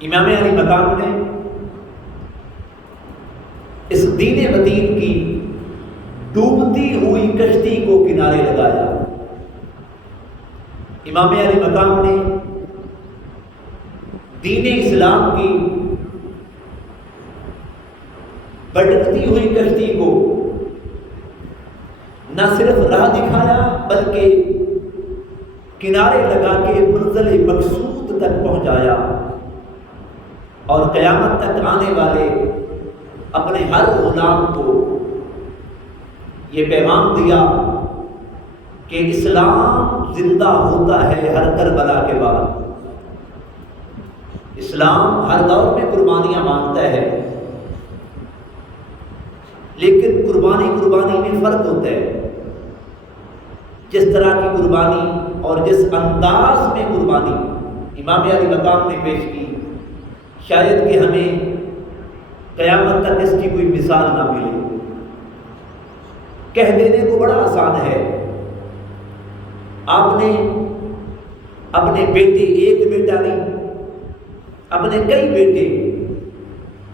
امام علی مقام نے اس دین متین کی ڈوبتی ہوئی کشتی کو کنارے لگایا۔ امام علی مقام نے دین اسلام کی بھٹکتی ہوئی کشتی کو نہ صرف راہ دکھایا بلکہ کنارے لگا کے منزل مقصود تک پہنچایا، اور قیامت تک آنے والے اپنے ہر غلام کو یہ پیغام دیا کہ اسلام زندہ ہوتا ہے ہر کربلا کے بعد۔ اسلام ہر دور میں قربانیاں مانگتا ہے، لیکن قربانی میں فرق ہوتا ہے۔ جس طرح کی قربانی اور جس انداز میں قربانی امام علی مقام نے پیش کی، شاید کہ ہمیں قیامت تک اس کی کوئی مثال نہ ملے۔ کہہ دینے کو بڑا آسان ہے، آپ نے اپنے بیٹے، ایک بیٹا نہیں، اپنے کئی بیٹے،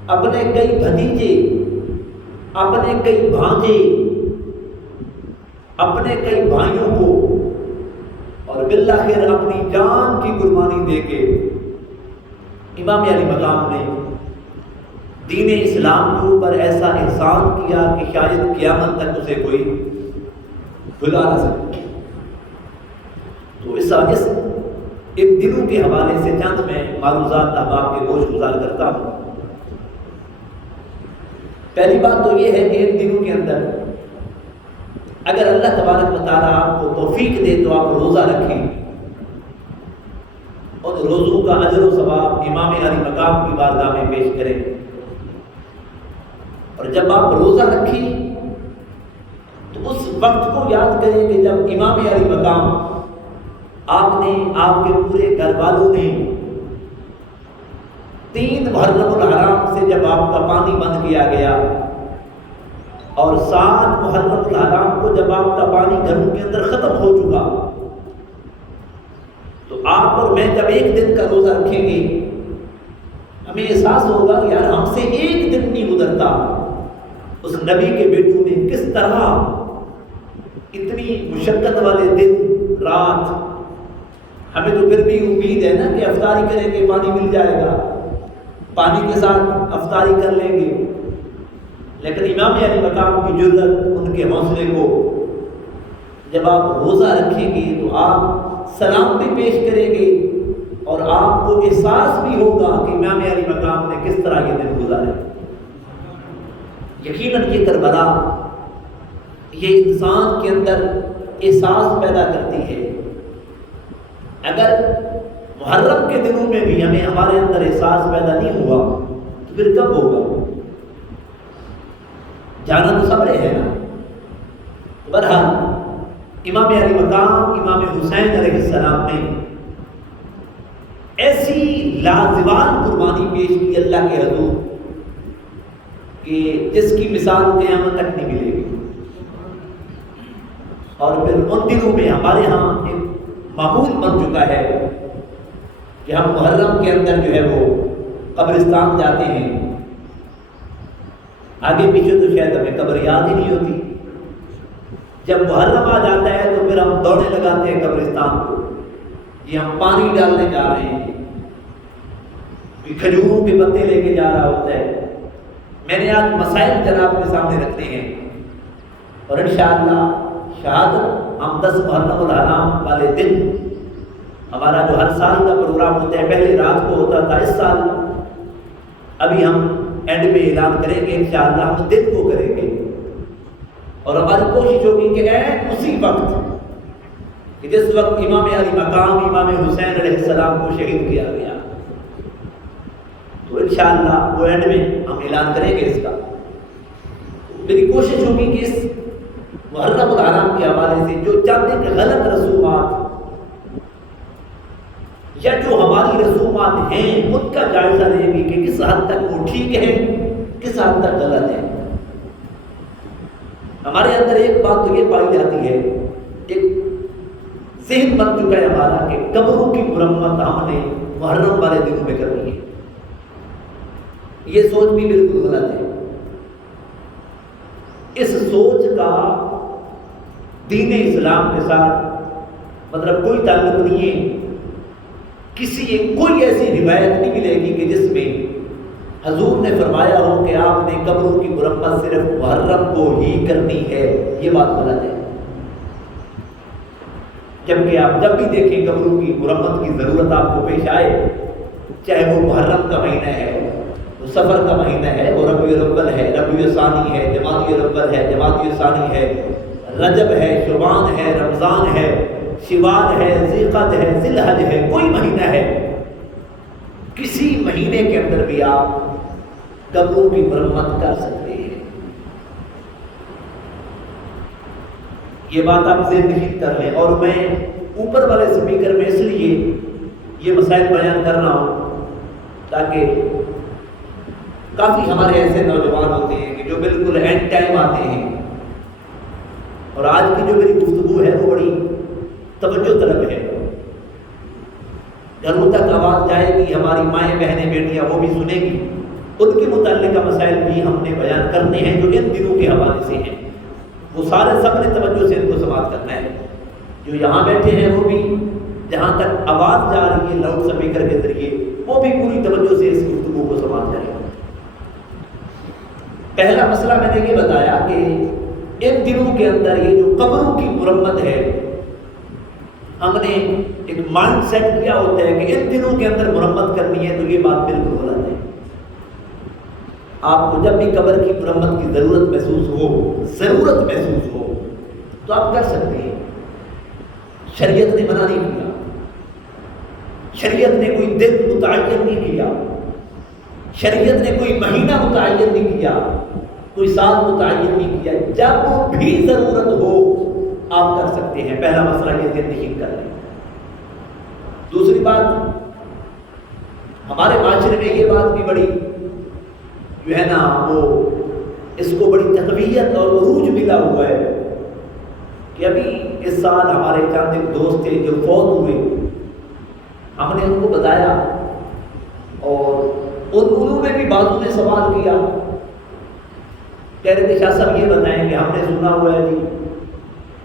اپنے کئی بھتیجے، اپنے کئی بھانجے، اپنے کئی بھائیوں کو اور بالآخر اپنی جان کی قربانی دے کے امام علی مقام نے دین اسلام کے اوپر ایسا احسان کیا کہ شاید قیامت تک اسے کوئی بھلا نہ سکے۔ تو اس ان دنوں کے حوالے سے چند میں معروضات احباب کے گوش گزار کرتا ہوں۔ پہلی بات تو یہ ہے کہ ان دنوں کے اندر اگر اللہ تبارک و تعالیٰ آپ کو توفیق دے تو آپ روزہ رکھیں، اور روزوں کا اجر و ثواب امام علی مقام کی بارگاہ میں پیش کریں۔ اور جب آپ روزہ رکھیں تو اس وقت کو یاد کریں کہ جب امام علی مقام آپ نے، آپ کے پورے گھر والوں نے 3 محرم الحرام سے جب آپ کا پانی بند کیا گیا، اور 7 محرم الحرام کو جب آپ کا پانی گھروں کے اندر ختم ہو چکا، تو آپ اور میں جب ایک دن کا روزہ رکھیں گے، ہمیں احساس ہوگا کہ یار ہم سے ایک دن نہیں گزرتا، اس نبی کے بیٹوں نے کس طرح اتنی مشقت والے دن رات، ہمیں تو پھر بھی امید ہے نا کہ افطاری کریں گے پانی مل جائے گا، پانی کے ساتھ افطاری کر لیں گے، لیکن امام علی مقام کی جرأت، ان کے حوصلے کو جب آپ روزہ رکھیں گے تو آپ سلام بھی پیش کریں گے، اور آپ کو احساس بھی ہوگا کہ امام علی مقام نے کس طرح یہ دن گزارے۔ یقیناً یہ کربلا یہ انسان کے اندر احساس پیدا کرتی ہے۔ اگر محرم کے دنوں میں بھی ہمیں ہمارے اندر احساس پیدا نہیں ہوا تو پھر کب ہوگا؟ جانا تو سب رہے نا۔ بہرحال امام علی مقام امام حسین علیہ السلام نے ایسی لازوال قربانی پیش کی اللہ کے حضور کہ جس کی مثال قیامت تک نہیں ملے گی۔ اور پھر ان دنوں میں ہمارے ہاں ایک معمول بن چکا ہے کہ ہم محرم کے اندر جو ہے وہ قبرستان جاتے ہیں، آگے پیچھے تو شاید ہمیں قبر یاد ہی نہیں ہوتی، جب محرم آ جاتا ہے تو پھر ہم دوڑنے لگاتے ہیں قبرستان کو، یہ ہم پانی ڈالنے جا رہے ہیں، کھجوروں کے پتے لے کے جا رہا ہوتا ہے۔ میں نے آج مسائل جناب کے سامنے رکھتے ہیں، اور انشاءاللہ شہادت ہم 10 محرم الحرام والے دن، ہمارا جو ہر سال کا پروگرام ہوتا ہے پہلے رات کو ہوتا تھا، اس سال ابھی ہم اینڈ میں اعلان کریں گے انشاءاللہ، ہم دن کو کریں گے، اور ہماری کوشش ہوگی کہ اسی وقت کہ جس وقت امام علی مقام امام حسین علیہ السلام کو شہید کیا گیا، تو انشاءاللہ وہ اینڈ میں ہم اعلان کریں گے اس کا۔ میری کوشش ہوگی کہ اس محرم الحرام کے حوالے سے جو چند ایک غلط رسومات یا جو ہماری رسومات ہیں ان کا جائزہ لیں گے کہ کس حد تک وہ ٹھیک ہے، کس حد تک غلط ہے۔ ہمارے اندر ایک بات تو یہ پائی جاتی ہے، ایک ذہن بن چکا ہے ہمارا کہ قبروں کی مرمت ہم نے محرم والے دنوں میں کرنی ہے۔ یہ سوچ بھی بالکل غلط ہے۔ اس سوچ کا دین اسلام کے ساتھ مطلب کوئی تعلق نہیں ہے۔ کوئی ایسی روایت نہیں ملے گی کہ جس میں حضور نے فرمایا ہو کہ آپ نے قبروں کی مرمت صرف محرم کو ہی کرنی ہے، یہ بات غلط ہے۔ جبکہ آپ جب بھی دیکھیں قبروں کی مرمت کی ضرورت آپ کو پیش آئے، چاہے وہ محرم کا مہینہ ہے، وہ سفر کا مہینہ ہے، وہ ربیع الاول ہے، ربیع ثانی ہے، جمادی الاول ہے، جمادی ثانی ہے، رجب ہے، شعبان ہے، رمضان ہے، شوال ہے، ذی القعدہ ہے، ذی الحج ہے، کوئی مہینہ ہے، کسی مہینے کے اندر بھی آپ قبروں کی مرمت کر سکتے ہیں۔ یہ بات آپ ذہن کر لیں۔ اور میں اوپر والے سپیکر میں اس لیے یہ مسائل بیان کر رہا ہوں تاکہ کافی ہمارے ایسے نوجوان ہوتے ہیں کہ جو بالکل اینڈ ٹائم آتے ہیں، اور آج کی جو میری گفتگو ہے وہ بڑی توجہ طلب ہے، گھروں تک آواز جائے گی، ہماری مائیں بہنیں بیٹیاں وہ بھی سنیں گی، ان کے متعلقہ مسائل بھی ہم نے بیان کرنے ہیں جو ان دنوں کے حوالے سے ہیں، وہ سارے سب نے توجہ سے ان کو سماعت کرنا ہے۔ جو یہاں بیٹھے ہیں وہ بھی جہاں تک آواز جا رہی ہے لاؤڈ اسپیکر کے ذریعے، وہ بھی پوری توجہ سے اس گفتگو کو سماعت کریں۔ پہلا مسئلہ میں نے یہ بتایا کہ ان دنوں کے اندر یہ جو قبروں کی مرمت ہے، ہم نے ایک مائنڈ سیٹ کیا ہوتا ہے کہ ان دنوں کے اندر مرمت کرنی ہے، تو یہ بات بالکل غلط ہے۔ آپ کو جب بھی قبر کی مرمت کی ضرورت محسوس ہو تو آپ کر سکتے ہیں، شریعت نے منع نہیں کیا، شریعت نے کوئی دن متعین نہیں کیا، شریعت نے کوئی مہینہ متعین نہیں کیا، کوئی سال متعین نہیں کیا، جب بھی ضرورت ہو آپ کر سکتے ہیں۔ پہلا مسئلہ یہ ذہن نشین کر لیں۔ دوسری بات، ہمارے معاشرے میں یہ بات بھی بڑی جو ہے نا وہ اس کو بڑی تقویت اور عروج ملا ہوا ہے کہ ابھی اس سال ہمارے چند ایک دوست تھے جو فوت ہوئے، ہم نے ان کو بتایا اور انہوں نے بھی بعضوں نے سوال کیا، کہہ رہے تھے شاہ صاحب یہ بتائیں کہ ہم نے سنا ہوا ہے جی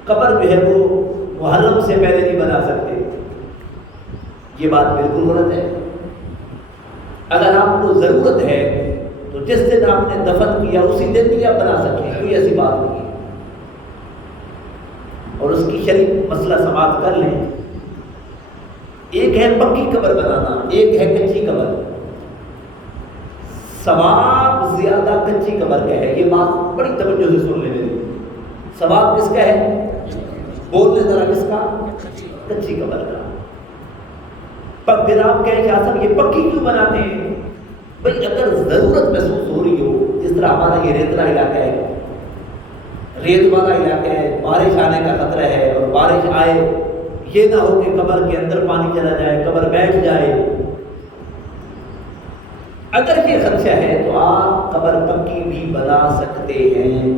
قبر جو ہے وہ محرم سے پہلے نہیں بنا سکتے۔ یہ بات بالکل غلط ہے۔ اگر آپ کو ضرورت ہے تو جس دن آپ نے دفن کیا اسی دن بھی آپ بنا سکیں، کوئی ایسی بات نہیں ہے۔ اور اس کی شرعی مسئلہ سماعت کر لیں۔ ایک ہے پکی قبر بنانا، ایک ہے کچی قبر۔ ثواب زیادہ کچی قبر کا ہے، یہ بات بڑی توجہ سے سن لیں میری۔ ثواب کس کا ہے؟ بولنے ذرا کس کا؟ کچی قبر کا۔ پر پھر آپ کہیں شاہ صاحب یہ پکی کیوں بناتے ہیں؟ بھئی اگر ضرورت محسوس ہو رہی ہو، جس طرح ہمارا یہ ریتلا علاقہ ہے، ریت والا علاقہ ہے، بارش آنے کا خطرہ ہے، اور بارش آئے یہ نہ ہو کہ قبر کے اندر پانی چلا جائے، قبر بیٹھ جائے، اگر یہ خدشہ ہے تو آپ قبر پکی بھی بنا سکتے ہیں۔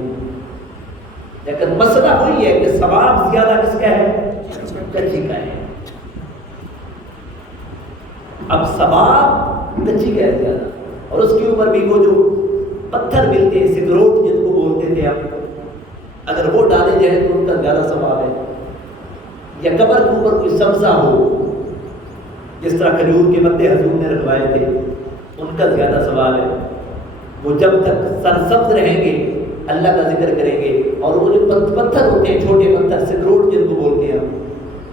لیکن مسئلہ وہی ہے کہ ثواب زیادہ کس کا ہے؟ کچی کا ہے۔ اب ثواب کچی کا ہے زیادہ، اور اس کے اوپر بھی وہ جو پتھر ملتے ہیں سدروٹ جن کو بولتے تھے ہم، اگر وہ ڈالے جائیں تو ان کا زیادہ ثواب ہے۔ یا قبر کے اوپر کوئی سبزہ ہو، جس طرح کھجور کے پتے حضور نے رکھوائے تھے، ان کا زیادہ ثواب ہے۔ وہ جب تک سرسبز رہیں گے اللہ کا ذکر کریں گے، اور وہ جو پتھر ہوتے ہیں چھوٹے پتھر سدروٹ جن کو بولتے ہیں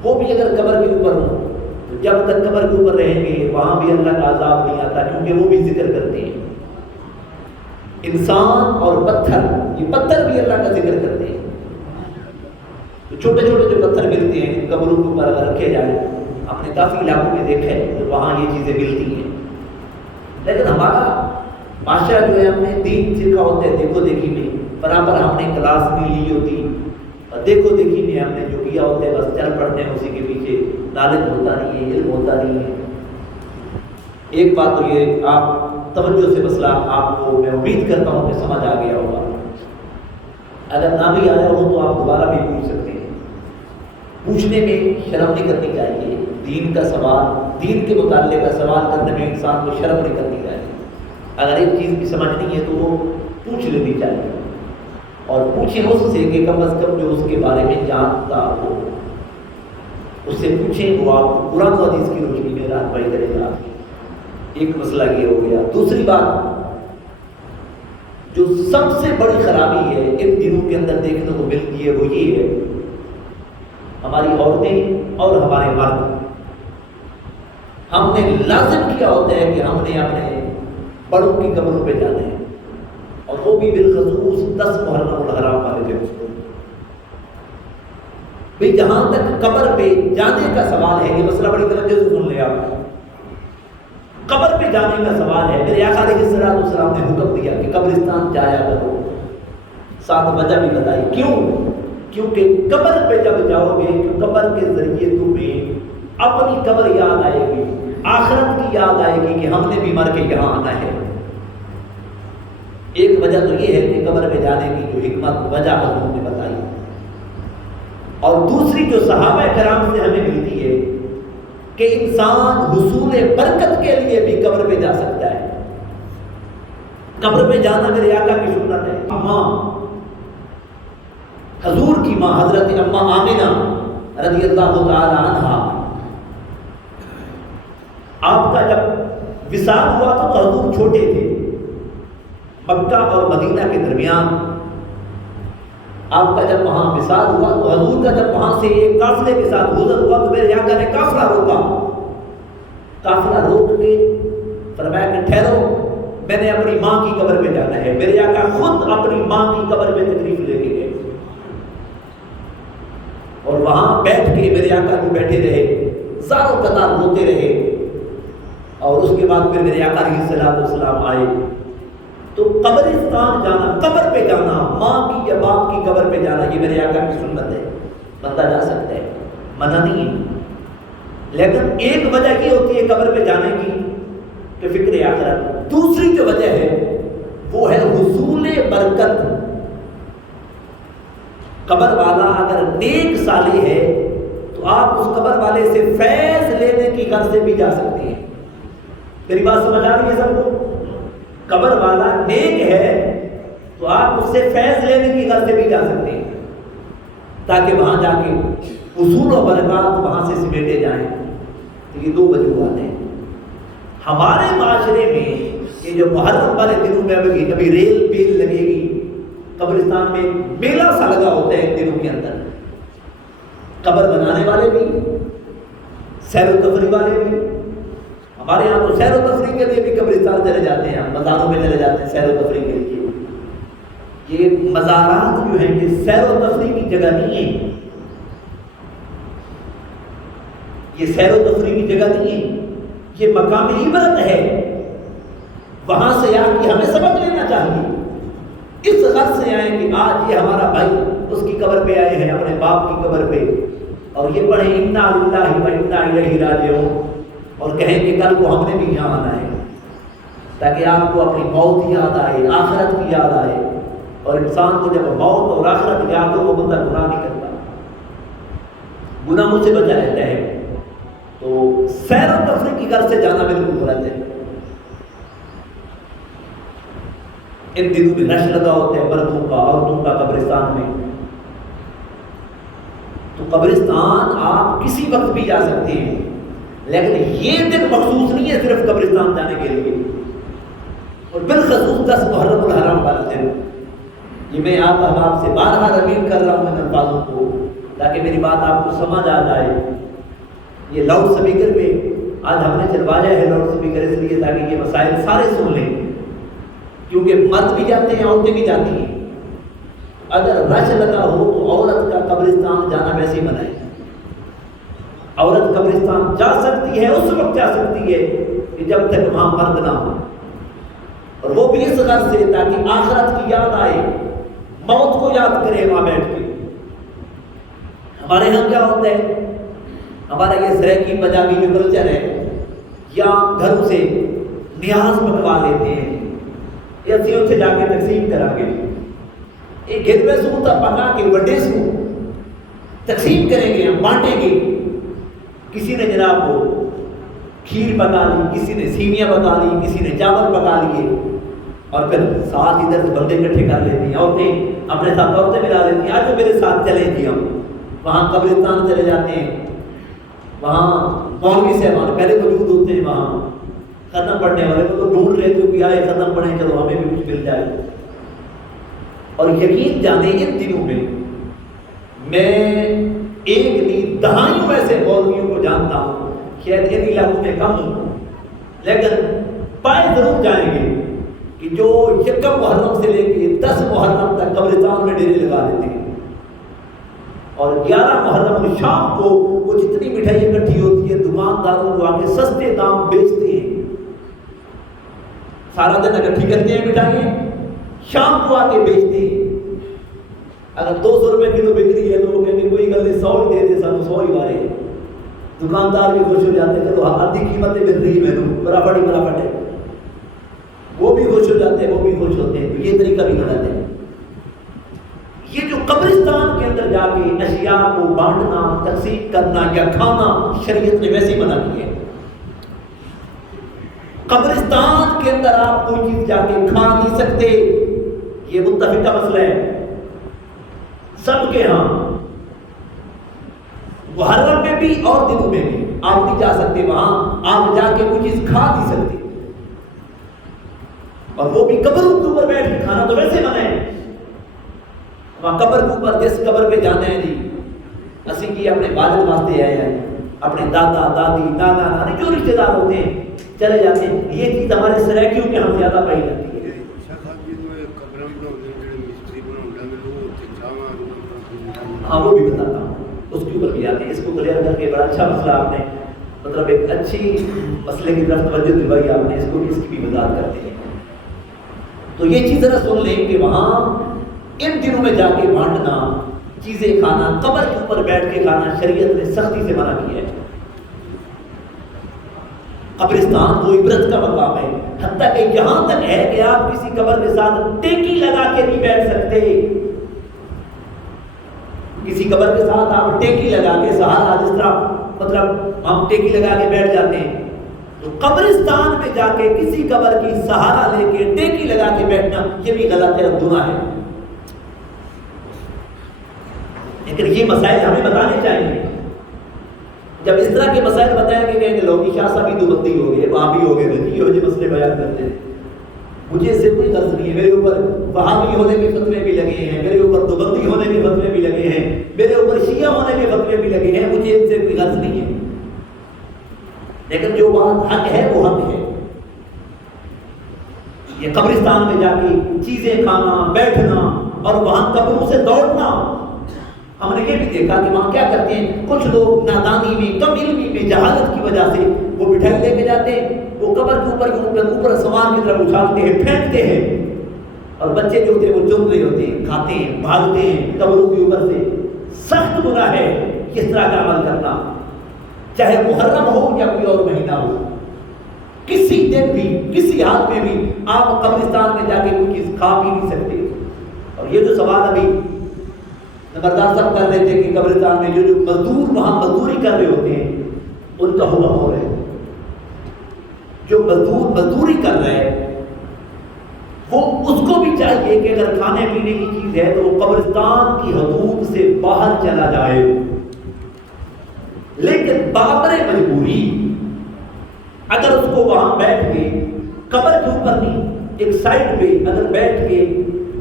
وہ بھی اگر قبر کے اوپر ہوں تو جب تک قبر کے اوپر رہیں گے وہاں بھی اللہ کا عذاب نہیں آتا، کیونکہ وہ بھی ذکر کرتے ہیں۔ انسان اور پتھر، یہ پتھر بھی اللہ کا ذکر کرتے ہیں۔ تو چھوٹے چھوٹے جو پتھر ملتے ہیں قبروں کے اوپر اگر رکھے جائیں، ہم نے کافی علاقوں میں دیکھا ہے تو وہاں یہ چیزیں ملتی ہیں۔ لیکن ہمارا معاشرہ جو ہے ہم نے دین سیکھا ہوتا ہے دیکھو دیکھی میں، برابر ہم نے کلاس بھی لی ہوتی، اور دیکھو دیکھی میں ہم نے جو کیا ہوتا ہے بس چل پڑتے ہیں اسی کے پیچھے، نالج ہوتا نہیں ہے، علم ہوتا نہیں ہے۔ ایک بات تو یہ آپ توجہ سے مسئلہ آپ کو میں امید کرتا ہوں کہ سمجھ آ گیا ہوگا۔ اگر نہ بھی آیا ہو تو آپ دوبارہ بھی پوچھ سکتے ہیں، پوچھنے میں شرم نہیں کرنی چاہیے۔ دین کا سوال، دین کے متعلق کا سوال کرنے میں انسان کو شرم نہیں کرنی چاہیے۔ اگر ایک چیز کی سمجھنی ہے تو وہ پوچھ لینی چاہیے، اور پوچھیں اس سے کہ کم از کم جو اس کے بارے میں جانتا ہو اس سے پوچھیں، وہ آپ کو قرآن و حدیث کی روشنی میں رہنمائی کرے گا۔ ایک مسئلہ یہ ہو گیا۔ دوسری بات جو سب سے بڑی خرابی ہے ان دنوں کے اندر دیکھنے کو ملتی ہے وہ یہ ہے، ہماری عورتیں اور ہمارے مرد، ہم نے لازم کیا ہوتا ہے کہ ہم نے اپنے بڑوں کی قبروں پہ جانا ہے، اور وہ بھی بالخصوص 10 محرم الحرام والے دن۔ بھئی جہاں تک قبر پہ جانے کا سوال ہے، یہ مسئلہ بڑی توجہ سے سن لیں آپ، قبر پہ جانے کا سوال ہے، میرے آقا علیہ السلام نے حکم دیا کہ قبرستان جایا کرو، ساتھ وجہ بھی بتائی کیوں؟ کیونکہ قبر پہ جب جاؤ گے تو قبر کے ذریعے تمہیں اپنی قبر یاد آئے گی، آخرت کی یاد آئے گی کہ ہم نے بھی مر کے یہاں آنا ہے۔ ایک وجہ تو یہ ہے کہ قبر پہ جانے کی جو حکمت وجہ حضور نے بتائی، اور دوسری جو صحابہ کرام سے ہمیں ملتی ہے کہ انسان حصول برکت کے لیے بھی قبر پہ جا سکتا ہے۔ قبر پہ جانا میرے آقا کی سنت ہے۔ اماں، حضور کی ماں حضرت اماں آمنہ رضی اللہ تعالی عنہا، آپ کا جب وصال ہوا تو حضور چھوٹے تھے، مکہ اور مدینہ کے درمیان آپ کا جب وہاں وصال ہوا تو حضور کا جب وہاں سے ایک قافلے کے ساتھ گزر ہوا تو میرے آقا نے قافلہ روکا، قافلہ روک کے فرمایا کہ ٹھہرو، میں نے اپنی ماں کی قبر پہ جانا ہے۔ میرے آقا خود اپنی ماں کی قبر پہ تشریف لے کے گئے، اور وہاں بیٹھ کے میرے آقا کو بیٹھے رہے، زاروں قطار روتے رہے، اور اس کے بعد پھر میرے آقا علیہ السلام آئے۔ تو قبرستان جانا، قبر پہ جانا، ماں کی یا باپ کی قبر پہ جانا، یہ میرے آقا کی سنت ہے، بندہ جا سکتا ہے، منع نہیں ہے۔ لیکن ایک وجہ یہ ہوتی ہے قبر پہ جانے کی کہ فکر آخرت، دوسری جو وجہ ہے وہ ہے حصول برکت۔ قبر والا اگر نیک صالح ہے تو آپ اس قبر والے سے فیض لینے کی غرض سے بھی جا سکتے ہیں۔ میری بات سمجھ آ رہی ہے سب کو؟ قبر والا نیک ہے تو آپ اس سے فیض لینے کی غرض سے بھی جا سکتے ہیں، تاکہ وہاں جا کے حصول و برکات وہاں سے سمیٹے جائیں۔ تو یہ دو وجوہات ہیں۔ ہمارے معاشرے میں یہ جو محرم والے دنوں میں ابھی ریل پیل لگے گی، قبرستان میں میلہ سا لگا ہوتا ہے ان دنوں کے اندر، قبر بنانے والے بھی، سیر و تفریح والے بھی۔ ہمارے یہاں تو سیر و تفریح کے لیے بھی قبرستان چلے جاتے ہیں، مزاروں میں چلے جاتے ہیں سیر و تفریح کے لیے۔ یہ مزارات جو ہیں یہ سیر و تفریح کی جگہ نہیں ہے، یہ سیر و تفریح کی جگہ نہیں ہے، یہ مقام عبرت ہے۔ وہاں سے آ کے ہمیں سبق لینا چاہیے، اس غرض سے آئیں کہ آج یہ ہمارا بھائی اس کی قبر پہ آئے ہیں، اپنے باپ کی قبر پہ، اور یہ پڑھیں انا للہ و انا الیہ راجعون، اور کہیں کہ کل کو ہم نے بھی یہاں آنا ہے، تاکہ آپ کو اپنی موت یاد آئے، آخرت کی یاد آئے۔ اور انسان کو جب موت اور آخرت یاد ہو وہ بندہ گناہ نہیں کرتا، گناہوں سے بچا رہتا ہے۔ تو سیر و تفریح کی غرض سے جانا بالکل غلط ہے۔ ان دنوں میں رش لگا ہوتا ہے مردوں کا عورتوں کا قبرستان میں، تو قبرستان آپ کسی وقت بھی جا سکتے ہیں، لیکن یہ دن مخصوص نہیں ہے صرف قبرستان جانے کے لیے، اور بالخصوص 10 محرم الحرام والا دن۔ یہ میں آپ سے بارہا رپیٹ کر رہا ہوں ان الفاظوں کو تاکہ میری بات آپ کو سمجھ آ جائے۔ یہ لاؤڈ سپیکر پہ آج ہم نے چلوایا ہے لاؤڈ سپیکر اس لیے تاکہ یہ مسائل سارے سن لیں، کیونکہ مرد بھی جاتے ہیں عورتیں بھی جاتی ہیں۔ اگر رش لگا ہو تو عورت کا قبرستان جانا ویسے ہی منع ہے۔ عورت قبرستان جا سکتی ہے، اس وقت جا سکتی ہے کہ جب تک وہاں مرد نہ ہو، اور وہ بھی اس غرض سے تاکہ آخرت کی یاد آئے، موت کو یاد کرے وہاں بیٹھ کے۔ ہمارے یہاں کیا ہوتا ہے، ہمارا یہ سریکی پنجابی جو کلچر ہے، یا گھروں سے نیاز پکوا لیتے ہیں، یا سیوں سے جا کے تقسیم کرا کے ایک گھر میں سوتا پکا کے بڑے سو تقسیم کریں گے، ہم بانٹیں گے۔ کسی نے جناب وہ کھیر پکا لی، کسی نے سیویاں پکا لی، کسی نے چاول پکا لیے، اور پھر ساتھ ادھر سے بندے اکٹھے کر لیتی ہیں، عورتیں اپنے ساتھ عورتیں ملا لیتی ہیں، آج میرے ساتھ چلیں جی ہم وہاں قبرستان چلے جاتے ہیں، وہاں مولوی صاحبان پہلے موجود ہوتے ہیں، وہاں ختم پڑھنے والے کو تو ڈھونڈ رہے تھے کہ آئے ختم پڑھیں، چلو ہمیں بھی کچھ مل جائے۔ اور یقین جانے ان دنوں میں میں ایک نہیں دہائیوں ایسے مولویوں کو جانتا ہوں، شاید ان علاقوں میں کم ہوں لیکن پائے ضرور جائیں گے کہ جو یکم محرم سے لے کے 10 محرم تک قبرستان میں ڈیرے لگا دیتے ہیں، اور 11 محرم شام کو وہ جتنی مٹھائی اکٹھی ہوتی ہے دکانداروں کو آ کے سستے دام بیچتے ہیں، سارا دن اکٹھی کرتے ہیں مٹھائیاں، شام کو آ کے بیچتے ہیں۔ اگر 200 روپے کلو بک رہی ہے تو وہ کہیں گے کوئی گل نہیں 100 ہی دے دے، سب 100 ہی والے، دکاندار بھی خوش ہو جاتے ہیں، چلو آدھی قیمتیں مل رہی ہے میرے برابر ہی برابر ہے، وہ بھی خوش ہو جاتے ہیں، وہ بھی خوش ہوتے ہیں۔ تو یہ طریقہ بھی غلط ہے۔ یہ جو قبرستان کے اندر جا کے اشیاء کو بانٹنا، تقسیم کرنا یا کھانا، شریعت نے ویسے ہی منع کیا ہے۔ قبرستان کے اندر آپ کوئی چیز جا کے کھا نہیں سکتے، یہ متفقہ مسئلہ ہے سب کے ہاں، محرم میں بھی اور دنوں میں بھی آپ نہیں جا سکتے وہاں، آپ جا کے کوئی چیز کھا نہیں سکتے، اور وہ بھی قبروں کے اوپر بیٹھ کے کھانا تو ویسے منع ہے۔ وہاں قبر کے اوپر جس قبر پہ جانا ہے جی اسی کی اپنے والد واسطے آئے ہیں، اپنے دادا دادی نانا نانی جو رشتے دار ہوتے ہیں چلے جاتے ہیں، یہ چیز ہمارے سرائکیوں کے ہم زیادہ پائی جاتی ہے۔ ہاں وہ بھی بتاتا ہوں، اس کے اوپر بھی آتے ہیں، اس کو کلیئر کر کے بڑا اچھا مسئلہ آپ نے مطلب ایک اچھی مسئلے کی طرف توجہ دلوائی آپ نے، اس کو بھی اس کی بھی وضاحت کرتے ہیں۔ تو یہ چیز ذرا سن لیں کہ وہاں ان دنوں میں جا کے بانٹنا، چیزیں کھانا، قبر کے اوپر بیٹھ کے کھانا شریعت نے سختی سے منع کیا ہے۔ قبرستان وہ عبرت کا مقام ہے، حتیٰ کہ یہاں تک ہے کہ آپ کسی قبر کے ساتھ ٹیکی لگا کے نہیں بیٹھ سکتے، کسی قبر کے ساتھ آپ ٹیکی لگا کے سہارا، جس طرح مطلب ہم ٹیکی لگا کے بیٹھ جاتے ہیں، تو قبرستان میں جا کے کسی قبر کی سہارا لے کے ٹیکی لگا کے بیٹھنا یہ بھی غلط ہے اور گناہ ہے۔ لیکن یہ مسائل ہمیں بتانے چاہیے، جب اس طرح کے مسائل بتائیں گے کہ لوگ شاہ صاحب ہی دوبندی ہو گئے، وہاں بھی ہو گئے، یہ جو مسئلے بیان کرتے ہیں، مجھے اس سے کوئی غرض نہیں ہے، میرے اوپر وہابی ہونے کے فتوے بھی لگے ہیں، میرے اوپر دوبندی ہونے کے فتوے بھی لگے ہیں، میرے اوپر شیعہ ہونے کے فتوے بھی لگے ہیں، مجھے ان سے کوئی غرض نہیں ہے، لیکن جو بات حق ہے وہ حق ہے۔ یہ قبرستان میں جا کے چیزیں کھانا، بیٹھنا اور وہاں قبروں سے دوڑنا، ہم نے یہ بھی دیکھا کہ وہاں کیا کرتے ہیں کچھ لوگ نادانی میں، کم علمی میں، جہالت کی وجہ سے وہ مٹھائی لے کے جاتے ہیں، وہ قبر کے اوپر سامان کی طرف اچھالتے ہیں، پھینکتے ہیں، اور بچے جو ہوتے ہیں وہ چن رہے ہوتے ہیں، کھاتے ہیں، بھاگتے ہیں قبروں کے اوپر سے۔ سخت گناہ ہے اس طرح کا عمل کرنا، چاہے محرم ہو یا کوئی اور مہینہ ہو، کسی دن بھی کسی حال میں بھی آپ قبرستان میں جا کے کوئی چیز کھا بھی نہیں سکتے۔ اور یہ جو سوال ابھی نمبردار صاحب کر رہے تھے کہ قبرستان میں جو مزدور وہاں مزدوری کر رہے ہوتے ہیں ان کا حکم ہو رہا ہے، جو مزدور مزدوری کر رہے ہیں وہ اس کو بھی چاہیے کہ اگر کھانے پینے کی چیز ہے تو وہ قبرستان کی حدود سے باہر چلا جائے، لیکن بابر مجبوری اگر اس کو وہاں بیٹھ کے قبر کے اوپر نہیں ایک سائڈ پہ اگر بیٹھ کے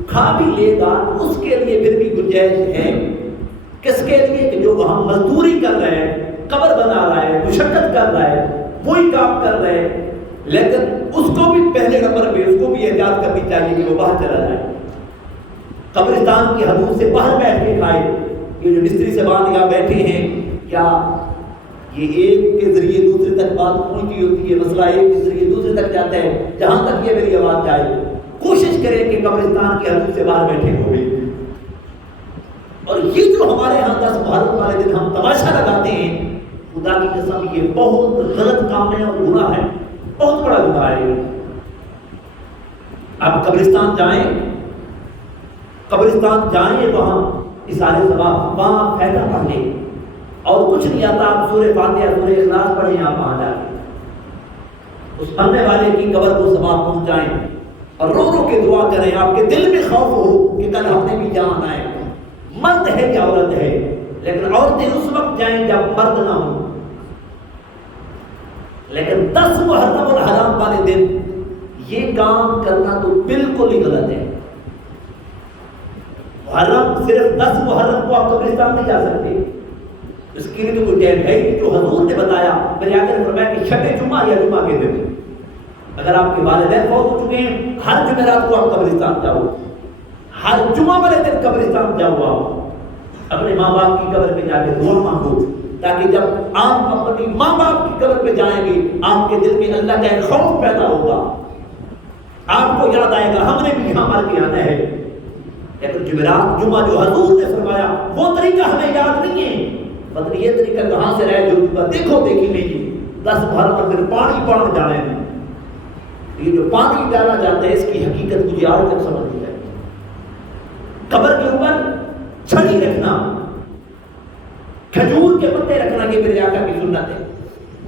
کھا بھی لے گا اس کے لیے پھر بھی گنجائش ہے۔ کس کے لیے؟ کہ جو وہاں مزدوری کر رہے ہیں، قبر بنا رہا ہے، مشقت کر رہا ہے، وہی کام کر رہے ہیں، لیکن اس کو بھی پہلے نمبر پہ اس کو بھی احتیاط کرنی چاہیے کہ وہ باہر چلا جائے، قبرستان کی حدود سے باہر بیٹھ کے کھائے۔ یہ جو مستری صاحبان یہاں بیٹھے ہیں، کیا یہ ایک کے ذریعے دوسرے تک بات پہنچی ہوتی ہے، مسئلہ ایک کے ذریعے دوسرے تک جاتا ہے، جہاں تک یہ میری آواز جائے کوشش کریں کہ قبرستان کی حدود سے باہر بیٹھے ہوئے۔ اور یہ جو ہمارے ہاں 10 محرم والے دن ہم تماشا لگاتے ہیں، خدا کی قسم یہ بہت غلط کام ہے اور گناہ ہے، بہت بڑا گناہ ہے۔ آپ قبرستان جائیں وہاں اثارے ثواب، وہاں فائدہ پڑھ لیں، اور کچھ نہیں آتا آپ سورہ فاتحہ سورہ اخلاص پڑھیں آپ وہاں جا کے، اس مرنے والے کی قبر کو ثواب پہنچائیں اور رو رو کے دعا کریں. آپ کے دل میں خوف ہو کہ کل ہم نے بھی جان آئے. مرد ہے یا عورت ہے, لیکن عورتیں اس وقت جائیں جب مرد نہ ہوں. لیکن 10 محرم الحرام والے دن یہ کام کرنا تو بالکل ہی غلط ہے. محرم صرف 10 محرم کو آپ قبرستان نہیں جا سکتے, اس کے لیے تو کوئی ٹائم ہے ہی. جو حضور نے بتایا, میرے آقا نے فرمایا کہ شب جمعہ یا جمعہ کے دن اگر آپ کے والدین فوت ہو چکے ہیں, ہر جمعرات کو آپ قبرستان جاؤ, ہر جمعہ والے دن قبرستان جاؤ. آپ اپنے ماں باپ کی قبر پہ جا کے دعا مانگو, تاکہ جب آپ اپنی ماں باپ کی قبر پہ جائیں گے آپ کے دل میں اللہ کا ایک خوف پیدا ہوگا. آپ کو یاد آئے گا ہم نے بھی یہاں مر کے آنا ہے. لیکن جمعرات جمعہ جو حضور نے فرمایا وہ طریقہ ہمیں یاد نہیں ہے. مطلب یہ طریقہ کہاں سے رہے جو چکا دیکھو دیکھی نہیں. 10 محرم پر پانی پڑ جانے ہیں. یہ جو پانی ڈالا جاتا ہے اس کی حقیقت مجھے آج تک سمجھ نہیں آئی. قبر کے اوپر چھڑی رکھنا, کھجور کے پتے رکھنا, یہ میرے آقا کی سنت ہے.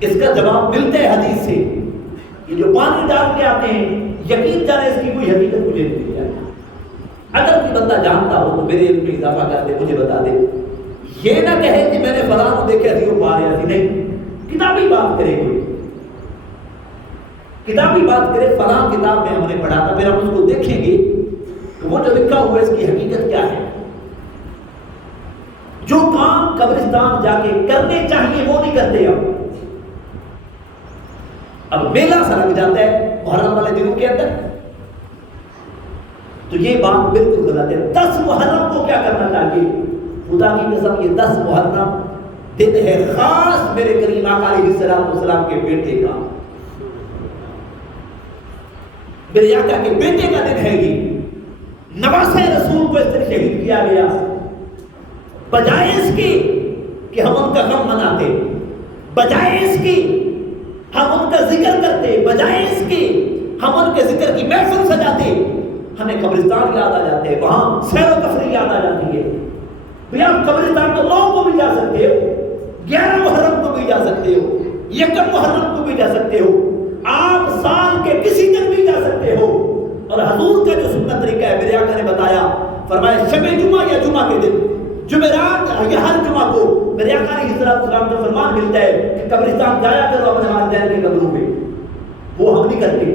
اس کا جواب ملتا ہے حدیث سے. یہ جو پانی ڈال کے آتے ہیں یقین جانے اس کی کوئی حقیقت مجھے نہیں ہے. اگر کوئی بندہ جانتا ہو تو میرے علم میں اضافہ کر دے, مجھے بتا دے. یہ نہ کہے کہ میں نے فلاں کو دیکھا تھی وہ پا رہا تھی. نہیں, کتابی بات کرے, کوئی کتابی بات کرے. فلاں کتاب میں ہم نے پڑھا تھا, پھر ہم اس کو دیکھیں گے تو وہ جو لکھا ہوا ہے اس کی حقیقت کیا ہے. جو کام قبرستان جا کے کرنے چاہیے وہ نہیں کرتے. اب میلہ سا لگ جاتا ہے محرم والے دنوں کے اندر, تو یہ بات بالکل غلط ہے. 10 محرم کو کیا کرنا چاہیے؟ خدا کی قسم یہ 10 محرم دن ہے خاص میرے کریم آقا علیہ السلام کے بیٹے کا. میرے آقا کے بیٹے کا دن ہے. یہ نواسہ رسول کو اس دن شہید کیا گیا. بجائے اس کی کہ ہم ان کا غم مناتے, بجائے اس کی ہم ان کا ذکر کرتے, بجائے اس کی ہم ان کے ذکر کی محفل سجاتے, ہمیں قبرستان یاد آ جاتے ہیں, وہاں سیر و تفریح یاد آ جاتی ہے. بھئی آپ قبرستان تو 9 کو بھی جا سکتے ہو, 11 محرم کو بھی جا سکتے ہو, 1 محرم کو بھی جا سکتے ہو, آپ سال کے کسی دن بھی جا سکتے ہو. اور حضور کا جو سنت طریقہ ہے میرے آقا نے بتایا, فرمایا شب جمعہ یا جمعہ کے دن, جمعرات یا ہر جمعہ کو میرے آقا علیہ السلام کا فرمان ملتا ہے کہ قبرستان جایا کرو اپنے والدین کے قبروں پہ. وہ ہم نہیں کرتے.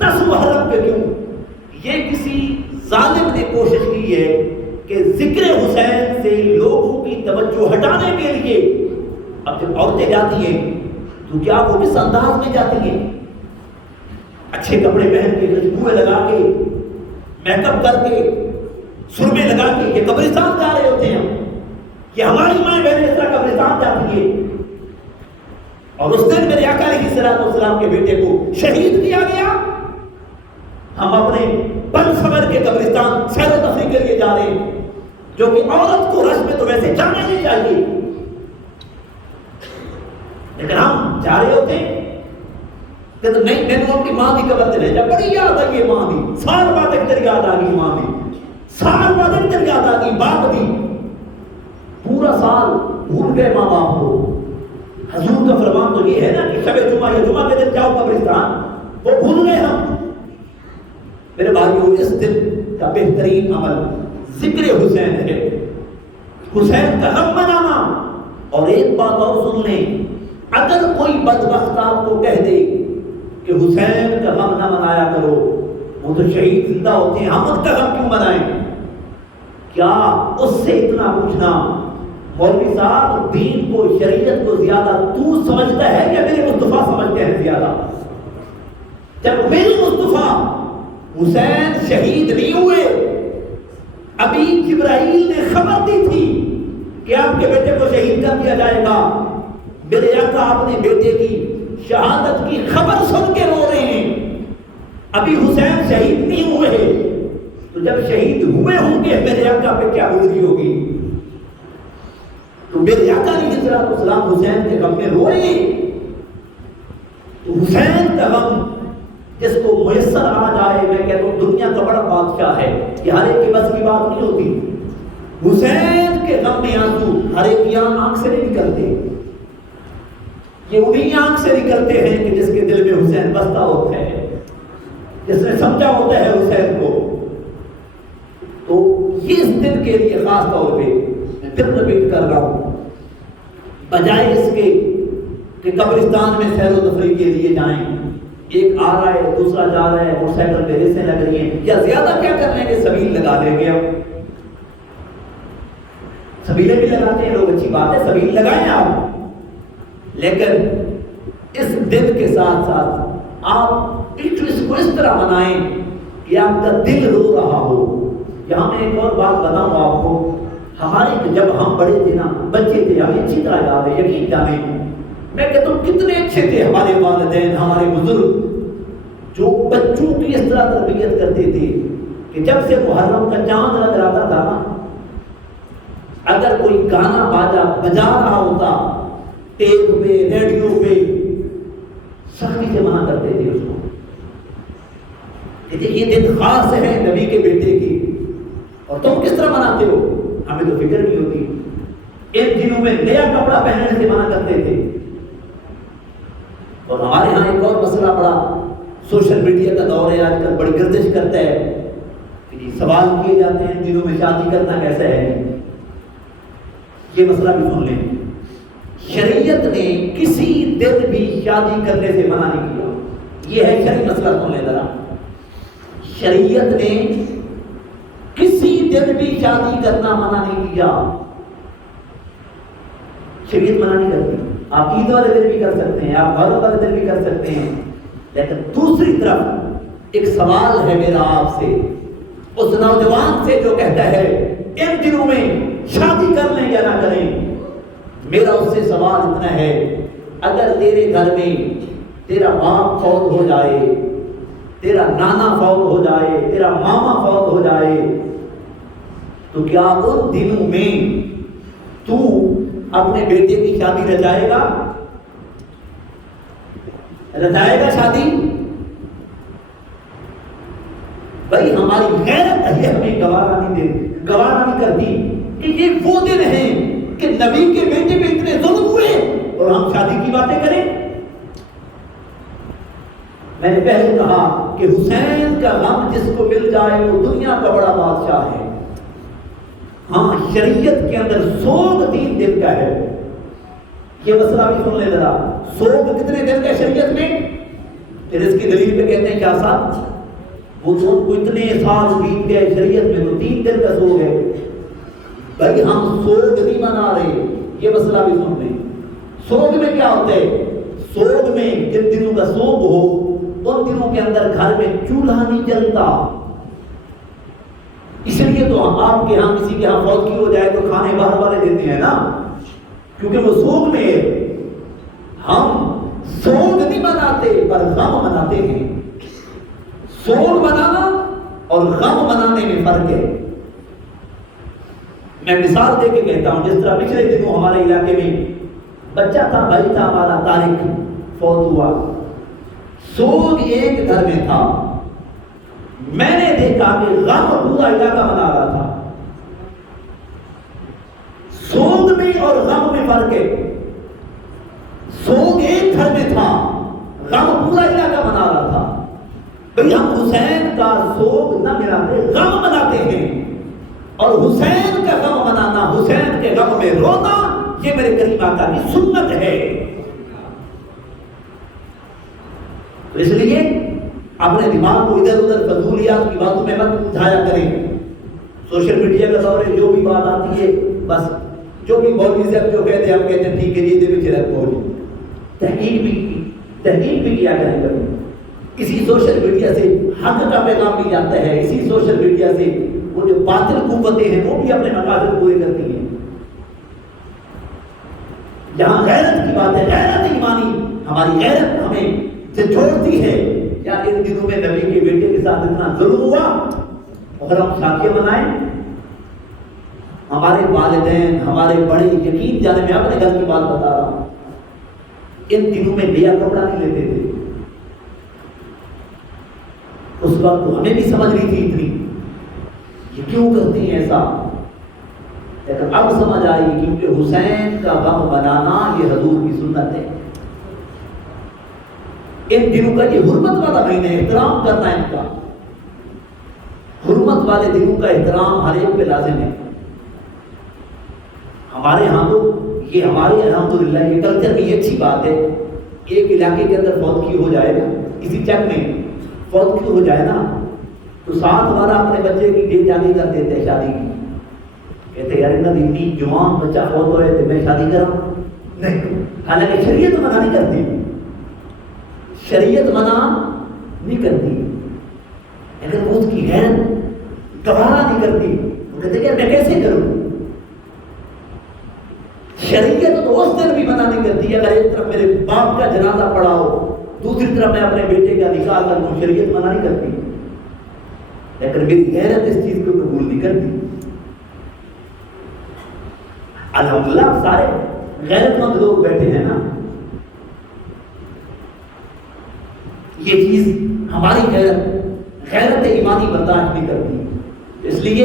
10 محرم پہ کیوں؟ یہ کسی ظالم نے کوشش کی ہے کہ ذکر حسین سے لوگوں کی توجہ ہٹانے کے لیے. اب جب عورتیں جاتی ہیں تو کیا وہ کس انداز میں جاتی ہیں؟ اچھے کپڑے پہن کے, خوشبوئیں لگا کے, میک اپ کر کے, سرمے لگا کے, یہ قبرستان جا رہے ہوتے ہیں. یہ ہماری مائیں بہنیں اس طرح قبرستان جاتی ہے. اور اس دن میرے آقا علیہ السلام کے بیٹے کو شہید کیا گیا. ہم اپنے بن سمر کے قبرستان سیر و تفریح کے لیے جا رہے ہیں, جو کہ عورت کو رش میں تو ویسے جانا نہیں چاہیے, لیکن ہم جا رہے ہوتے ہیں کہ نہیں میں نے اپنی ماں کی قبر سے بھیجا, بڑی یاد آئی ہے ماں دی, سال بعد ایک تر یاد آ گئی ماں دی, سال بعد ایک تر یاد آ گئی باپ دی. پورا سال بھول گئے ماں باپ کو. حضور کا فرمان تو یہ ہے نا کہ شب جمعہ یا جمعہ کے دن جاؤ قبرستان, وہ بھول گئے ہم. میرے بھائیو, اس دن کا بہترین عمل ذکر حسین ہے, حسین کا غم منانا. اور ایک بات اور سن لیں, اگر کوئی بدبخت آپ کو کہہ دے کہ حسین کا غم نہ منایا کرو, وہ تو شہید زندہ ہوتے ہیں, ہم ان کا غم کیوں منائیں؟ کیا اس سے اتنا پوچھنا مولوی صاحب دین کو شریعت کو زیادہ تو سمجھتا ہے یا میرے مصطفیٰ سمجھتے ہیں زیادہ؟ جب میرے مصطفیٰ حسین شہید نہیں ہوئے, ابھی جبرائیل نے خبر دی تھی کہ آپ کے بیٹے کو شہید کر دیا جائے گا. میرے آقا اپنے بیٹے کی شہادت کی خبر سن کے رو رہے ہیں. ابھی حسین شہید نہیں ہوئے ہیں, تو جب شہید ہوئے ہوں گے میرے آقا پہ کیا گزری ہوگی؟ تو میرے آقا علیہ السلام حسین کے غم میں روئے. تو حسین کا غم جس کو میسر آ جائے, میں کہتا ہوں دنیا کا بڑا بادشاہ ہے, کہ ہر ایک کی بس کی بات نہیں ہوتی. حسین کے غم میں آنسو ہر ایک کی آنکھ سے نہیں نکلتے. یہ انہی آنکھ سے نکلتے ہیں کہ جس کے دل میں حسین بستا ہوتا ہے، جس نے سمجھا ہوتا ہے حسین کو۔ تو یہ اس دن کے لیے خاص طور پہ میں پھر رپیٹ کر رہا ہوں، بجائے اس کے کہ قبرستان میں سیر و تفریح کے لیے جائیں، ایک آ رہا ہے دوسرا جا رہا ہے، موٹر سائیکل پہ ریسیں لگ رہی ہیں، یا زیادہ کیا کر رہے ہیں کہ سبیل لگا دیں گے۔ اب سبیلیں بھی لگاتے ہیں لوگ، اچھی بات ہے، سبیل لگائیں آپ، لیکن اس دن کے ساتھ ساتھ آپ اس کو اس طرح منائیں کہ آپ کا دل رو رہا ہو۔ یہاں میں ایک اور بات بتاؤں آپ کو، ہمارے جب ہم بڑے تھے نا، بچے تھے، ہمیں اچھی طرح یاد ہے، یقین جانیں، میں کہتا ہوں کتنے اچھے تھے ہمارے والدین، ہمارے بزرگ، جو بچوں کی اس طرح تربیت کرتے تھے کہ جب سے محرم کا چاند لگ رہا تھا نا، اگر کوئی گانا بجا رہا ہوتا ٹیپ پہ، ریڈیو پہ، سختی سے منع کرتے تھے اس کو کہ یہ دن خاص ہے نبی کے بیٹے کی، اور تم کس طرح مناتے ہو؟ ہمیں تو فکر نہیں ہوتی۔ ان دنوں میں نیا کپڑا پہننے سے منع کرتے تھے۔ اور ہمارے ہاں ایک اور مسئلہ بڑا، سوشل میڈیا کا دور ہے آج کل، بڑی گردش کرتا ہے کہ جی سوال کیے جاتے ہیں ان دنوں میں شادی کرنا کیسا ہے۔ یہ مسئلہ بھی سن لیں، شریعت نے کسی دن بھی شادی کرنے سے منع نہیں کیا۔ یہ ہے شرعی مسئلہ، سن لیں ذرا، شریعت نے کسی دن بھی شادی کرنا منع نہیں کیا، شریعت منع نہیں کرتی۔ آپ عید والے دن بھی کر سکتے ہیں، آپ گھروں والے دن بھی کر سکتے ہیں، لیکن دوسری طرف ایک سوال ہے میرا آپ سے، اس نوجوان سے جو کہتا ہے ان دنوں میں شادی کر لیں یا نہ کریں، میرا اس سے سوال اتنا ہے، اگر تیرے گھر میں تیرا باپ فوت ہو جائے، تیرا نانا فوت ہو جائے، تیرا ماما فوت ہو جائے، تو کیا ان دنوں میں تو اپنے بیٹے کی شادی رچائے گا؟ رچائے گا شادی؟ بھائی ہماری غیرت ہے، ہمیں گوارا نہیں کرتی کہ یہ وہ دن ہیں کہ نبی کے بیٹے پہ اتنے ظلم ہوئے اور ہم شادی کی باتیں کریں۔ میں نے پہلے کہا کہ حسین کا غم جس کو مل جائے وہ دنیا کا بڑا بادشاہ ہے۔ ہاں، شریعت کے اندر سوگ 3 دن کا ہے، یہ مسئلہ بھی سن لیں ذرا، سوگ کتنے دن کا شریعت میں؟ پھر اس کی دلیل پہ کہتے ہیں کیا صاحب، وہ تو کو اتنے سال بیت گئے شریعت میں تو 3 دن کا سوگ ہے۔ بھائی ہم سوگ نہیں منا رہے، یہ مسئلہ بھی سن لیں۔ سوگ میں کیا ہوتا ہے؟ سوگ میں جن دنوں کا سوگ ہو ان دنوں کے اندر گھر میں چولہا نہیں جلتا، اس لیے تو آپ کے ہاں کسی کے ہاں فوت کی ہو جائے تو کھانے باہر والے دیتے ہیں نا، کیونکہ وہ سوگ میں ہے۔ ہم سوگ نہیں مناتے پر غم مناتے ہیں۔ سوگ منانا اور غم منانے میں فرق ہے۔ میں مثال دے کے کہتا ہوں، جس طرح پچھلے دنوں ہمارے علاقے میں بچہ تھا، بھائی تھا ہمارا طارق، فوت ہوا، سوگ ایک گھر میں تھا، میں نے دیکھا کہ غم پورا علاقہ منا رہا تھا۔ سوگ میں اور غم میں فرق ہے، سوگ ایک گھر میں تھا، غم پورا علاقہ منا رہا تھا۔ بھئی ہم حسین کا سوگ نہ مناتے، غم مناتے ہیں، اور حسین کا غم منانا، حسین کے غم میں رونا، یہ میرے کریم آقا کی سنت ہے۔ تو اس لیے اپنے دماغ کو ادھر ادھر فضولیات کی باتوں میں مت جایا کریں۔ سوشل میڈیا کا دور ہے، جو بھی بات آتی ہے بس جو بھی مولوی صاحب جو کہتے ہیں ہم کہتے ہیں ٹھیک ہے یہ دے پیچھے رکھ مولوی، تحقیق بھی کیا کریں کبھی۔ اسی سوشل میڈیا سے حق کا پیغام بھی جاتا ہے، اسی سوشل میڈیا سے وہ جو باطل قوتیں ہیں وہ بھی اپنے مقاصد پورے کرتی ہیں۔ جہاں غیرت کی بات ہے، غیرت ایمانی، ہماری غیرت ہمیں چھوڑتی ہے، یا ان دنوں میں نبی کے بیٹے کے ساتھ اتنا ظلم ہوا اور ہم شادیاں منائیں۔ ہمارے والدین، ہمارے بڑے، یقین جانے میں اپنے گھر کی بات بتا رہا ہوں، ان دنوں میں نیا کپڑا نہیں لیتے تھے۔ اس وقت ہمیں بھی سمجھ نہیں تھی اتنی، یہ کیوں کرتے ہیں ایسا، لیکن اب سمجھ آئی کیونکہ حسین کا غم منانا یہ حضور کی سنت ہے۔ ان دنوں کا یہ حرمت والا مہینہ ہے، احترام کرنا ہے ان کا، حرمت والے دنوں کا احترام ہر ایک پہ لازم ہے۔ ہمارے ہاں تو یہ ہمارے الحمدللہ یہ کلچر بھی اچھی بات ہے، ایک علاقے کے اندر فوتگی ہو جائے نا، کسی چک میں فوتگی ہو جائے نا، تو ساتھ والا اپنے بچے کی ڈیٹ آگے کر دیتے ہیں شادی کی، کہتے یار اتنی جوان بچہ فوت ہوئے تو میں شادی کرا نہیں، حالانکہ شریعت منع نہیں کرتی، شریعت منع نہیں کرتی، اگر اس کی غیرت گوارا نہیں کرتی وہ کہتے یار میں کیسے کروں؟ شریعت تو اس دن بھی منع نہیں کرتی، اگر ایک طرف میرے باپ کا جنازہ پڑا ہو دوسری طرف میں اپنے بیٹے کا نکاح کر لوں، شریعت منع نہیں کرتی، لیکن میری غیرت اس چیز کو قبول نہیں کرتی۔ الحمدللہ سارے غیرت مند لوگ بیٹھے ہیں نا، یہ چیز ہماری غیرت ایمانی برداشت نہیں کرتی، اس لیے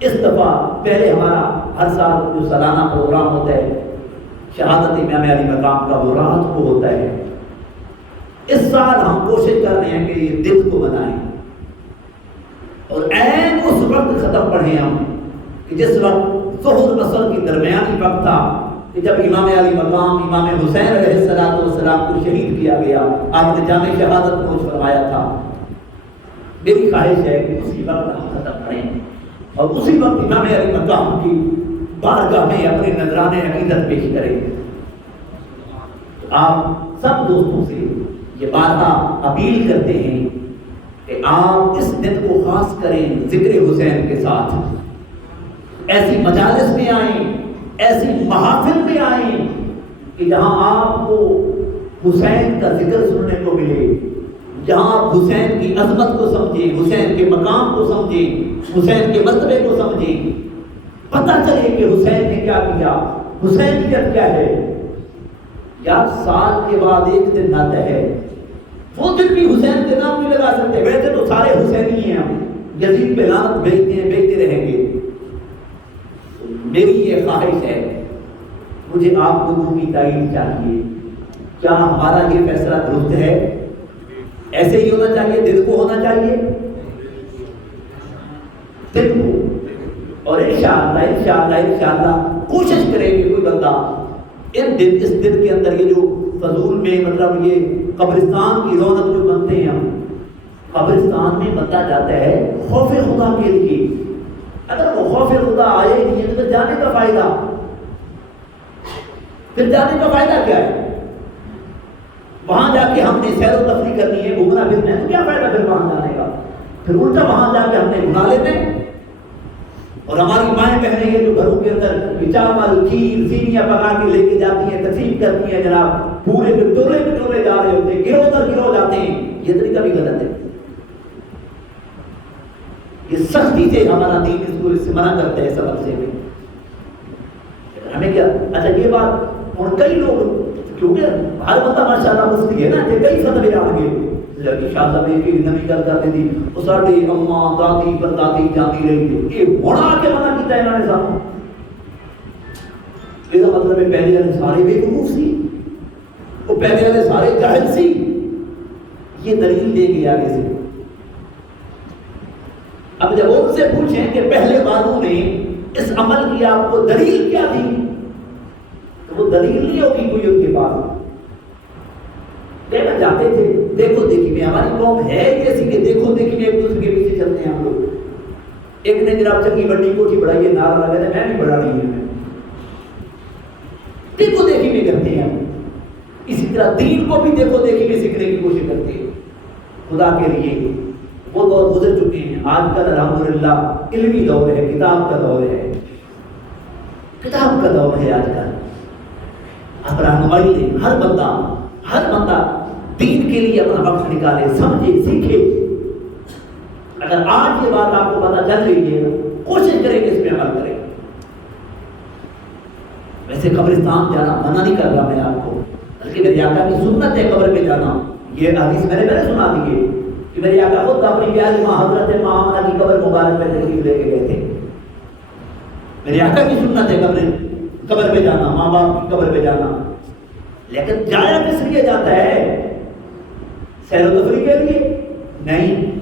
اس دفعہ پہلے ہمارا ہر سال جو سالانہ پروگرام ہوتا ہے شہادت امام علی مقام کا، وہ رات کو ہوتا ہے، اس سال ہم کوشش کر رہے ہیں کہ یہ دن کو منائیں اور عین اس وقت ختم پڑھیں ہم کہ جس وقت ظہر عصر کی درمیانی وقت تھا کہ جب امام علی مقام امام حسین علیہ السلام کو شہید کیا گیا، آپ نے جامع شہادت کو فرمایا تھا، میری خواہش ہے کہ اسی وقت ہم ختم کریں اور اسی وقت امام علی مقام کی بارگاہ میں اپنے نذران عقیدت پیش کریں۔ آپ سب دوستوں سے یہ بات اپیل کرتے ہیں کہ آپ اس دن کو خاص کریں ذکر حسین کے ساتھ، ایسی مجالس میں آئیں، ایسی محافل میں آئیں کہ جہاں آپ کو حسین کا ذکر سننے کو ملے، جہاں آپ حسین کی عظمت کو سمجھیں، حسین کے مقام کو سمجھیں، حسین کے مرتبے کو سمجھیں، پتہ چلے کہ حسین نے کیا کیا، حسینیت کیا ہے۔ یا سال کے بعد ایک دن آتا ہے، وہ دن بھی حسین کے نام نہیں لگا سکتے، ویسے تو سارے حسینی ہیں، ہم یزید پہ لعنت بھیجتے رہیں گے۔ میری یہ خواہش ہے، مجھے آپ لوگوں کی تائید چاہیے، کیا ہمارا یہ فیصلہ درست ہے؟ ایسے ہی ہونا چاہیے، دل کو ہونا چاہیے، دل کو، اور انشاءاللہ کوشش کریں کہ کوئی بندہ اس دن کے اندر یہ جو فضول میں مطلب یہ قبرستان کی رونق جو بنتے ہیں، ہم قبرستان میں بنتا جاتا ہے خوف خدا کے لیے، اگر وہ خوف خدا آئے نہیں تو پھر جانے کا فائدہ، کیا ہے؟ وہاں جا کے ہم نے سیر و تفریح کرنی ہے، گھومنا پھرنا ہے، تو کیا فائدہ پھر وہاں جانے کا؟ پھر الٹا وہاں جا کے ہم نے گھما لیتے ہیں، اور ہماری مائیں بہنیں ہیں جو گھروں کے اندر چاول کھیر سینیاں پکا کے لے کے جاتی ہیں، تقسیم کرتی ہیں، جناب پورے ٹولے جا رہے ہوتے ہیں، گروہ در گروہ جاتے ہیں، یہ طریقہ بھی غلط ہے۔ یہ سختی سے ہمارا دین اس کو سے منع کرتے ہیں، سب سے ہمیں کیا اچھا یہ بات، اور کئی لوگ کیونکہ ہر بندہ ماشاءاللہ مستی ہے نا، کہ کئی فتوے آ گئے لگی شاہ میں کہ نمی گل کرتے تھی وہ ساڈے اماں دادی پردادی جاندی رہی تھی، یہ ہونا کے منع کیتا ہے انہوں نے سانوں، یہ مطلب ہے پہلے والے سارے بے وقوف سی، وہ پہلے والے سارے جاہل سی، یہ دلیل دے گی آگے سے۔ اب جب ان سے پوچھیں کہ پہلے والوں نے اس عمل کی آپ کو دلیل کیا دی، تو وہ دلیل نہیں ہوگی کوئی ان کے پاس، کہنا جاتے تھے دیکھو دیکھی میں، ہماری قوم ہے ایسی کہ دیکھو دیکھی میں ایک دوسرے کے پیچھے چلتے ہیں ہم لوگ، ایک نے جناب چنگی بڑی کوٹھی بڑھائی ہے، نعرہ لگا ہے میں بھی بڑھا رہی ہوں، دیکھو دیکھی میں کرتے ہیں ہم، اسی طرح دین کو بھی دیکھو دیکھی میں سیکھنے کی کوشش کرتے ہیں۔ خدا کے لیے وہ دور گزر چکے ہیں، آج کل الحمدللہ علمی دور ہے، کتاب کا دور ہے، کتاب کا دور ہے آج کل، اب رہنمائی دے، ہر بندہ دین کے لیے اپنا وقت نکالے، سمجھے سیکھے۔ اگر آج یہ بات آپ کو پتہ چل رہی ہے، کوشش کریں کہ اس پہ عمل کریں۔ ویسے قبرستان جانا منع نہیں کر رہا میں آپ کو، بلکہ میرے آقا کی سنت ہے قبر پہ جانا، یہ حدیث میں نے سنا دی ہے کہ میرے آقا خود اپنی پیاری ماں حضرت ماں آمنہ کی قبر مبارک پہ تشریف لے کے گئے تھے، میرے آقا کی سنت ہے قبر پہ جانا، ماں باپ کی قبر پہ جانا، لیکن جایا کس لیے جاتا ہے؟ سیر و تفریح کے لیے نہیں.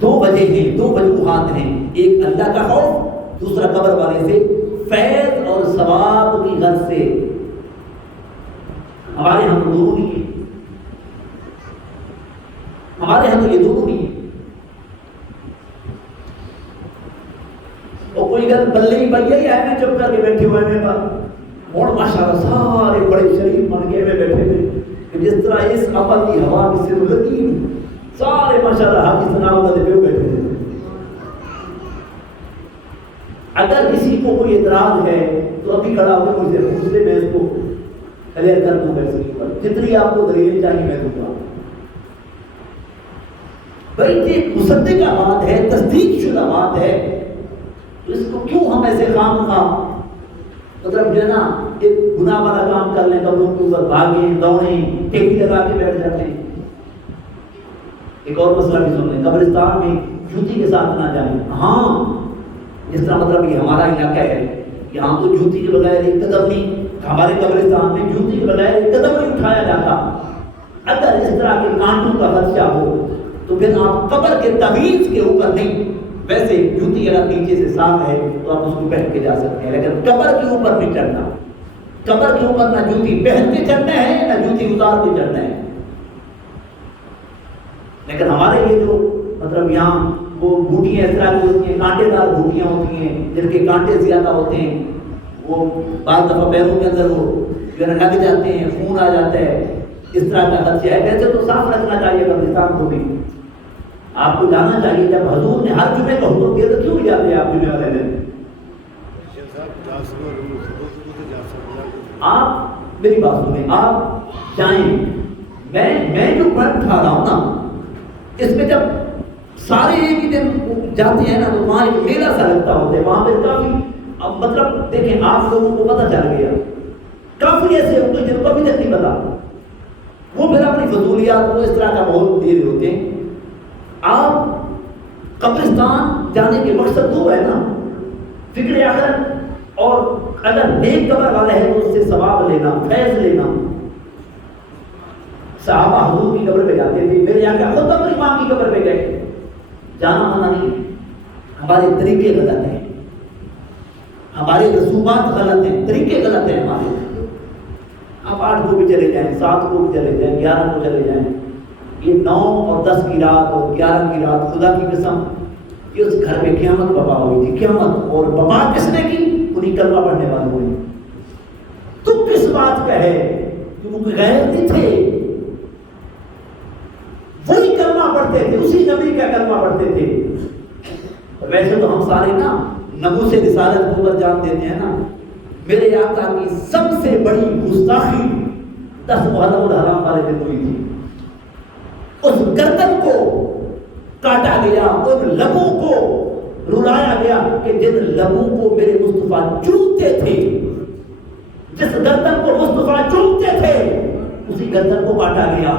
دو وجہ ہیں، دو وجوہات ہیں، ایک اللہ کا خوف، دوسرا قبر والے سے فیض اور ثواب کی غرض سے. ہمارے یہاں تو دونوں نہیں ہے، ہمارے یہاں تو یہ دونوں نہیں ہے. اور کوئی گھر بلے ہی بھیا ہی آئے میں چپ کر کے بیٹھے ہوئے میں اور ماشاءاللہ سارے بڑے شریف بن کے میں بیٹھے تھے کہ جس طرح اس عمل کی ہوا کی سے لگی سارے ماشاءاللہ حاجی سناؤ کا پہ بیٹھے تھے. اگر کسی کو کوئی اعتراض ہے تو ابھی کھڑا ہو کے مجھ سے پوچھ لے، میں اس کو کلیئر کر دوں. ویسے جتنی آپ کو دلیلیں چاہیے میں دوں گا. بھائی یہ مصدقہ بات ہے، تصدیق شدہ بات ہے، تو اس کو کیوں ہم ایسے خام خواہ مطلب جو ہے نا ایک گناہ والا کام کر لیں، قبروں کے اوپر بھاگیں دوڑیں ٹیکی لگا کے بیٹھ جاتے ہیں. ایک اور مسئلہ بھی سن لیں، قبرستان میں جوتی کے ساتھ نہ جائیں. ہاں جس طرح مطلب یہ ہمارا علاقہ ہے، یہاں تو جوتی کے بغیر ایک قدم نہیں، ہمارے قبرستان میں جوتی کے بغیر ایک قدم نہیں اٹھایا جاتا. اگر اس طرح کے قانون کا خدشہ ہو تو پھر آپ قبر کے تمیز کے اوپر نہیں، ویسے جوتی اگر نیچے سے صاف ہے تو آپ اس کو پہن کے جا سکتے ہیں، لیکن قبر کے اوپر نہیں چڑھنا. قبر کے اوپر نہ جوتی پہن کے چڑھنا ہے نہ جوتی اتار کے چڑھنا ہے. لیکن ہمارے یہ جو مطلب یہاں وہ بوٹیاں اس طرح کی ہوتی ہیں، کانٹے دار بوٹیاں ہوتی ہیں جن کے کانٹے زیادہ ہوتے ہیں، وہ بعض دفعہ پیروں کے اندر وہ جو ہے لگ جاتے ہیں، خون آ جاتا ہے، اس طرح کا خدشہ ہے. ویسے تو صاف رکھنا چاہیے قبرستان کو بھی. آپ کو جانا چاہیے، جب حضور نے ہر جمعے کا حکم دیا تو کیوں نہیں جاتے آپ جمعے والے دن؟ آپ میری بات سنیں، آپ جائیں. میں جو پوائنٹ اٹھا رہا ہوں نا، اس میں جب سارے ایک ہی دن جاتے ہیں نا تو وہاں ایک میلہ سا لگتا ہوتا ہے. وہاں پہ کافی مطلب دیکھیں آپ لوگوں کو پتہ چل گیا، کافی ایسے ہوتے ہیں جن کو ابھی تک نہیں پتا، وہ پھر اپنی فضولیات کو اس طرح کا بہت دے رہے ہوتے ہیں. آپ قبرستان جانے کے مقصد دو ہے نا، فکر آخرت، اور اگر نیک قبر والا ہے تو اس سے ثواب لینا، فیض لینا. صحابہ حضور کی قبر پہ جاتے تھے، میرے یہاں خود اپنی ماں کی قبر پہ گئے، جانا منع نہیں. ہمارے طریقے غلط ہیں، ہمارے رسومات غلط ہیں، طریقے غلط ہیں ہمارے. آپ 8 کو بھی چلے جائیں، 7 کو بھی چلے جائیں، 11 کو چلے جائیں، یہ 9 اور 10 کی رات اور 11 کی رات خدا کی قسم یہ اس گھر میں قیامت بپا ہوئی تھی. قیامت اور بپا کس نے کی؟ انہیں کلمہ پڑھنے والوں ہوئی. تم کس بات کا ہے کہ وہ غیر نہیں تھے، وہی کلمہ پڑھتے تھے، اسی نبی کا کلمہ پڑھتے تھے. ویسے تو ہم سارے نا نبو سے رسالت کو پر جان دیتے ہیں نا. میرے آقا کی سب سے بڑی گستاخی 10 محرم الحرام والے دن ہوئی تھی. اس گردن کو کاٹا گیا، ان لبوں کو رلایا گیا کہ جن لبوں کو میرے مصطفیٰ چومتے تھے، جس گردن کو مصطفیٰ چومتے تھے اسی گردن کو کاٹا گیا.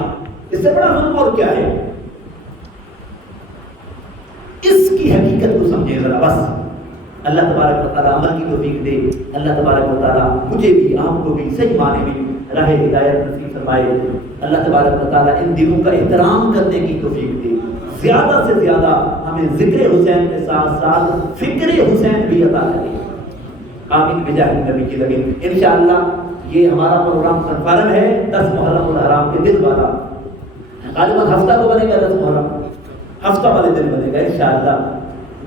اس سے بڑا ظلم اور کیا ہے؟ اس کی حقیقت کو سمجھے ذرا بس. اللہ تبارک و تعالیٰ عمل کی توفیق دے. اللہ تبارک و تعالیٰ مجھے بھی آپ کو بھی صحیح معنی میں راہ ہدایت نصیب فرمائے. اللہ تبارک و تعالیٰ ان دنوں کا احترام کرنے کی توفیق دے. زیادہ سے زیادہ ہمیں ذکر حسین کے ساتھ ساتھ فکر حسین بھی عطا کرے. آمین بجاہ نبی کی لگے. انشاءاللہ یہ ہمارا پروگرام کنفرم ہے 10 محرم الحرام کے دن والا. غالباً ہفتہ کو بنے گا 10 محرم، ہفتہ والے دن بنے گا انشاءاللہ.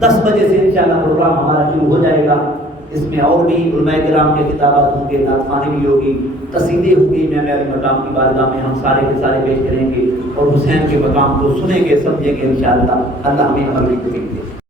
10 بجے سے انشاءاللہ پروگرام ہمارا شروع ہو جائے گا. اس میں اور بھی علماء کرام کے کتابات ہوں گے، نعت خوانی بھی ہوگی، قصیدے ہوں گے. امام علی مقام کی بارگاہ میں ہم سارے کے سارے پیش کریں گے اور حسین کے مقام کو سنیں گے، سمجھیں گے انشاءاللہ. اللہ ہمیں عمل کی توفیق دے.